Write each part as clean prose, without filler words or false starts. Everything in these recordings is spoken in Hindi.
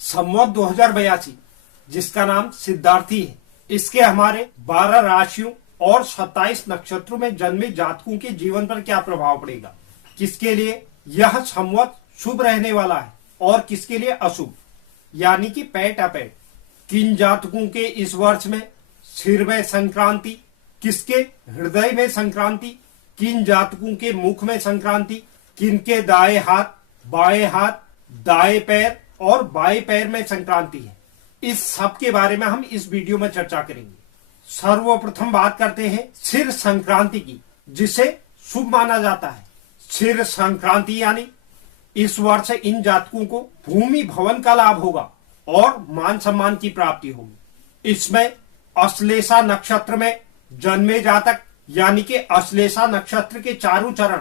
संवत 2082 जिसका नाम सिद्धार्थी है, इसके हमारे 12 राशियों और 27 नक्षत्रों में जन्मे जातकों के जीवन पर क्या प्रभाव पड़ेगा, किसके लिए यह संवत शुभ रहने वाला है और किसके लिए अशुभ, यानी कि पैट अपैट। किन जातकों के इस वर्ष में सिर में संक्रांति, किसके हृदय में संक्रांति, किन जातकों के मुख में संक्रांति, किनके दाएं हाथ, बाएं हाथ, दाएं पैर और बाएं पैर में संक्रांति है, इस सब के बारे में हम इस वीडियो में चर्चा करेंगे। सर्वप्रथम बात करते हैं सिर संक्रांति की, जिसे शुभ माना जाता है। सिर संक्रांति यानी इस वर्ष इन जातकों को भूमि भवन का लाभ होगा और मान सम्मान की प्राप्ति होगी। इसमें अश्लेषा नक्षत्र में जन्मे जातक यानी कि अश्लेषा नक्षत्र के चारों चरण,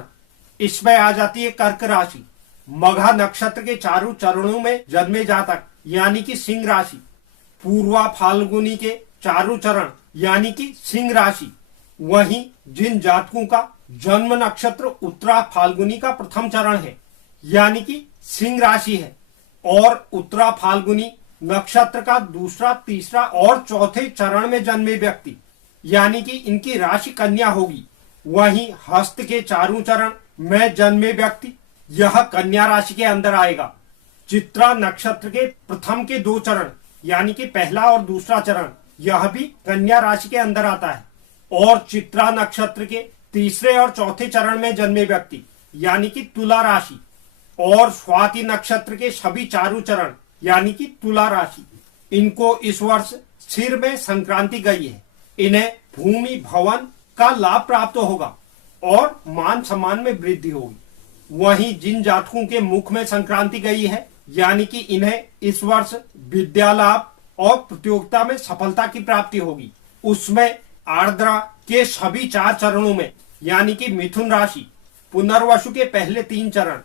इसमें आ जाती है कर्क राशि। मघा नक्षत्र के चारों चरणों में जन्मे जातक यानी कि सिंह राशि। पूर्वा फाल्गुनी के चारों चरण यानी कि सिंह राशि। वहीं जिन जातकों का जन्म नक्षत्र उत्तरा फाल्गुनी का प्रथम चरण है यानी कि सिंह राशि है और उत्तरा फाल्गुनी नक्षत्र का दूसरा, तीसरा और चौथे चरण में जन्मे व्यक्ति यानी कि इनकी राशि कन्या होगी। वहीं हस्त के चारों चरण में जन्मे व्यक्ति यह कन्या राशि के अंदर आएगा। चित्रा नक्षत्र के प्रथम के 2 चरण यानी कि पहला और दूसरा चरण, यह भी कन्या राशि के अंदर आता है। और चित्रा नक्षत्र के तीसरे और चौथे चरण में जन्मे व्यक्ति यानी कि तुला राशि। और स्वाति नक्षत्र के सभी चारों चरण यानी कि तुला राशि, इनको इस वर्ष सिर में संक्रांति गई है। इन्हें भूमि भवन का लाभ प्राप्त होगा और मान सम्मान में वृद्धि होगी। वहीं जिन जातकों के मुख में संक्रांति गई है यानी कि इन्हें इस वर्ष विद्या लाभ और प्रतियोगिता में सफलता की प्राप्ति होगी। उसमें आर्द्रा के सभी 4 चरणों में यानी कि मिथुन राशि, पुनर्वसु के पहले 3 चरण,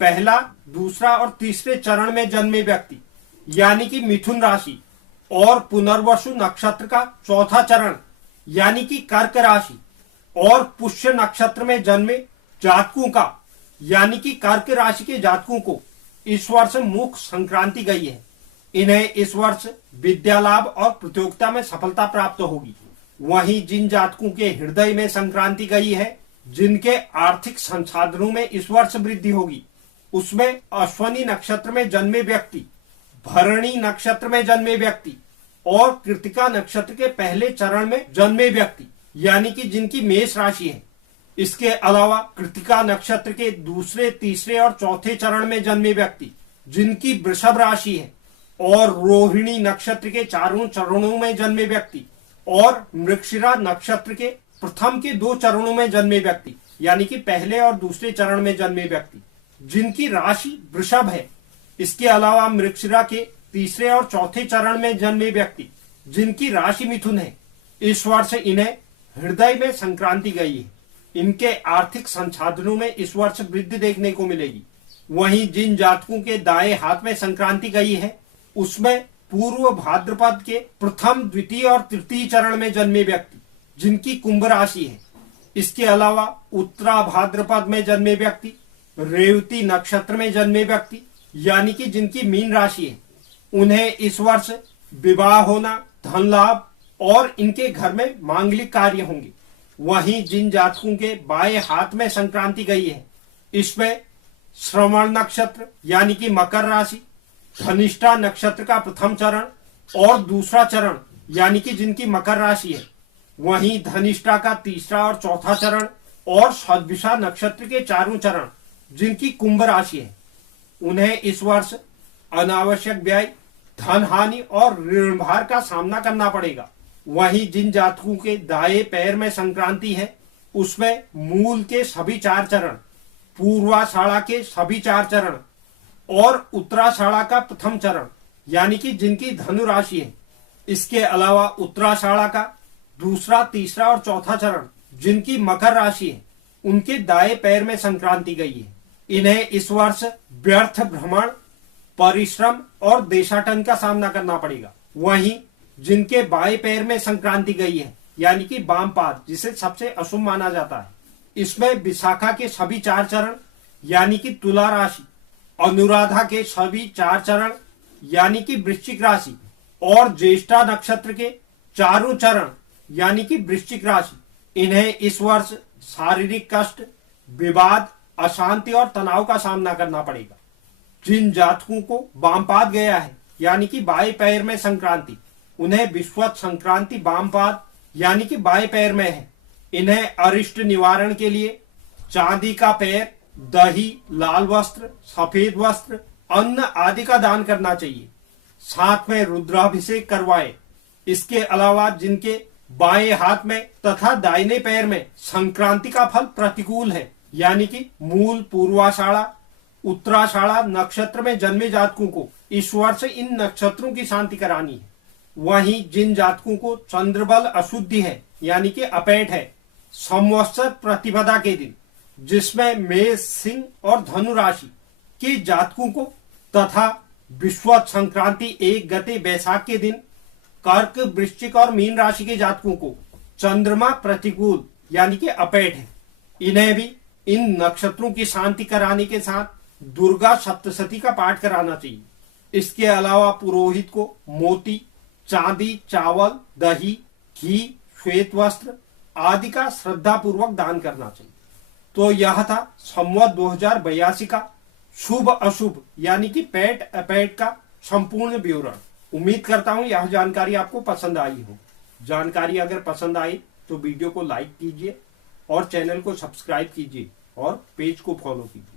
पहला, दूसरा और तीसरे चरण में जन्मे व्यक्ति यानी कि मिथुन राशि और पुनर्वसु नक्षत्र का चौथा चरण यानी कि कर्क राशि और पुष्य नक्षत्र में जन्मे जातकों का यानी कि कर्क राशि के जातकों को इस वर्ष मुख संक्रांति गई है। इन्हें इस वर्ष विद्या लाभ और प्रतियोगिता में सफलता प्राप्त होगी। वहीं जिन जातकों के हृदय में संक्रांति गई है, जिनके आर्थिक संसाधनों में इस वर्ष वृद्धि होगी, उसमें अश्वनी नक्षत्र में जन्मे व्यक्ति, भरणी नक्षत्र में जन्मे व्यक्ति और कृतिका नक्षत्र के पहले चरण में जन्मे व्यक्ति यानी कि जिनकी मेष राशि है। इसके अलावा कृतिका नक्षत्र के दूसरे, तीसरे और चौथे चरण में जन्मे व्यक्ति जिनकी वृषभ राशि है और रोहिणी नक्षत्र के चारों चरणों में जन्मे व्यक्ति और मृगशिरा नक्षत्र के प्रथम के 2 चरणों में जन्मे व्यक्ति यानी कि पहले और दूसरे चरण में जन्मे व्यक्ति जिनकी राशि वृषभ है। इसके अलावा मृगशिरा के तीसरे और चौथे चरण में जन्मे व्यक्ति जिनकी राशि मिथुन है, इस वर्ष इन्हें हृदय में संक्रांति गई है। इनके आर्थिक संसाधनों में इस वर्ष वृद्धि देखने को मिलेगी। वहीं जिन जातकों के दाएं हाथ में संक्रांति गई है, उसमें पूर्व भाद्रपद के प्रथम, द्वितीय और तृतीय चरण में जन्मे व्यक्ति जिनकी कुंभ राशि है। इसके अलावा उत्तरा भाद्रपद में जन्मे व्यक्ति, रेवती नक्षत्र में जन्मे व्यक्ति यानी कि जिनकी मीन राशि है, उन्हें इस वर्ष विवाह होना, धन लाभ और इनके घर में मांगलिक कार्य होंगे। वहीं जिन जातकों के बाएं हाथ में संक्रांति गई है, इसमें श्रवण नक्षत्र यानी कि मकर राशि, धनिष्ठा नक्षत्र का प्रथम चरण और दूसरा चरण यानी कि जिनकी मकर राशि है, वहीं धनिष्ठा का तीसरा और चौथा चरण और सद्भिषा नक्षत्र के चारों चरण जिनकी कुंभ राशि है, उन्हें इस वर्ष अनावश्यक व्यय, धन हानि और ऋण भार का सामना करना पड़ेगा। वहीं जिन जातकों के दाएं पैर में संक्रांति है, उसमें मूल के सभी 4 चरण, पूर्वाषाढ़ा के सभी 4 चरण और उत्तराषाढ़ा का प्रथम चरण यानी कि जिनकी धनु राशि है। इसके अलावा उत्तराषाढ़ा का दूसरा, तीसरा और चौथा चरण जिनकी मकर राशि है, उनके दाएं पैर में संक्रांति गई है। इन्हें इस वर्ष व्यर्थ भ्रमण, परिश्रम और देशाटन का सामना करना पड़ेगा। वहीं जिनके बाएं पैर में संक्रांति गई है यानी कि वाम पाद, जिसे सबसे अशुभ माना जाता है, इसमें विशाखा के सभी 4 चरण यानी कि तुला राशि, अनुराधा के सभी 4 चरण यानी कि वृश्चिक राशि और ज्येष्ठा नक्षत्र के चारों चरण यानी कि वृश्चिक राशि, इन्हें इस वर्ष शारीरिक कष्ट, विवाद, अशांति और तनाव का सामना करना पड़ेगा। जिन जातकों को वामपाद गया है यानी कि बाएं पैर में संक्रांति, उन्हें विश्वत संक्रांति वामपाद यानी कि बाएं पैर में है। इन्हें अरिष्ट निवारण के लिए चांदी का पैर, दही, लाल वस्त्र, सफेद वस्त्र, अन्न आदि का दान करना चाहिए। साथ में रुद्राभिषेक करवाएं। इसके अलावा जिनके बाएं हाथ में तथा दाहिने पैर में संक्रांति का फल प्रतिकूल है यानी कि मूल, पूर्वाषाढ़ा, उत्तराषाढ़ा नक्षत्र में जन्मे जातकों को इस वर्ष इन नक्षत्रों की शांति करानी है। वहीं जिन जातकों को चंद्रबल अशुद्धि है यानी कि अपैठ है, संवत्सर प्रतिपदा के दिन, जिसमें मेष, सिंह और धनु राशि के जातकों को तथा विश्वत संक्रांति 1 गते बैसाख के दिन कर्क, वृश्चिक और मीन राशि के जातकों को चंद्रमा प्रतिकूल यानी कि अपैठ है, इन्हें भी इन नक्षत्रों की शांति कराने के साथ दुर्गा सप्तशती का पाठ कराना चाहिए। इसके अलावा पुरोहित को मोती, चांदी, चावल, दही, घी, श्वेत वस्त्र आदि का श्रद्धा पूर्वक दान करना चाहिए। तो यह था संवत 2082 का शुभ अशुभ यानी कि पैठ अपैठ का संपूर्ण विवरण। उम्मीद करता हूं यह जानकारी आपको पसंद आई हो। जानकारी अगर पसंद आई तो वीडियो को लाइक कीजिए और चैनल को सब्सक्राइब कीजिए और पेज को फॉलो कीजिए।